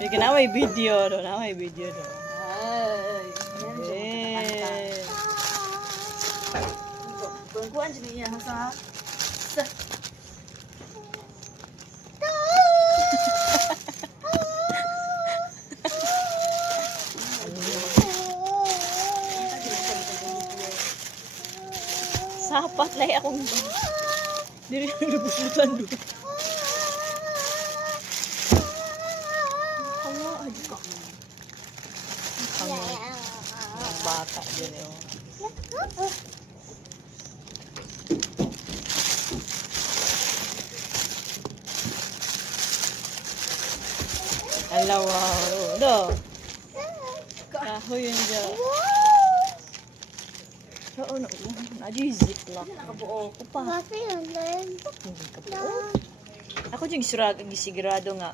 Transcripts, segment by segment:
Hindi na may video do, na may video do. Ay. Eh. Kuan niya sa Sapat lay akong diri lubos-lutan do. Hawa adi ka. Ang bata din oh. Ala wow. Do. Kahoy yun dyan. Oo, no. Adi ziplock. nakabuo. Upa. Hindi ka po. Ako dyan gisigurado nga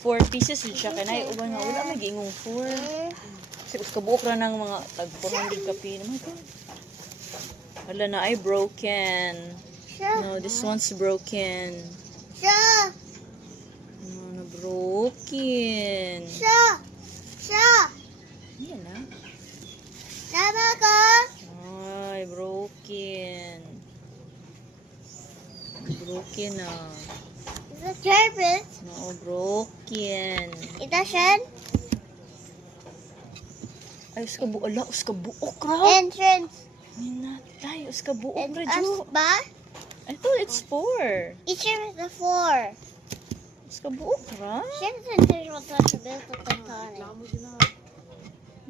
4 pieces yun siya. Kaya uban nga wala may giingong 4. Kasi kabuok ra ng mga tag 400 kapi. Oh my God. Wala na ay broken. No, this one's broken. No, na broken. Yan na. Ay, broken. Broken na. No, broken. Ay, uska buok. Ala, uska buok ra. Entrance. Minatay, uska buok And ra, us Jo. ba? I thought it's 4. Each is the 4. Uska buok ra. Entrance was such a beautiful tectonic.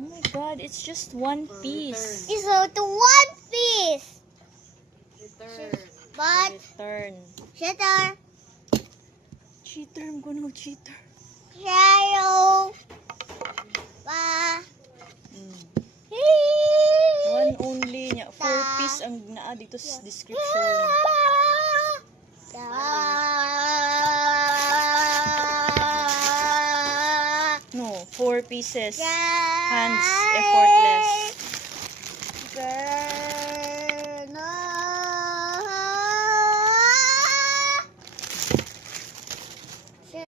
Oh my God, it's just 1 piece. It's the one piece. But Return. Shitter, Cheater, I'm gonna go cheater. Shadow, Ba, Mm. Hee, One only niya. 4 piece ang naa dito sa description. No, 4 pieces. Hands, effortless. Girl.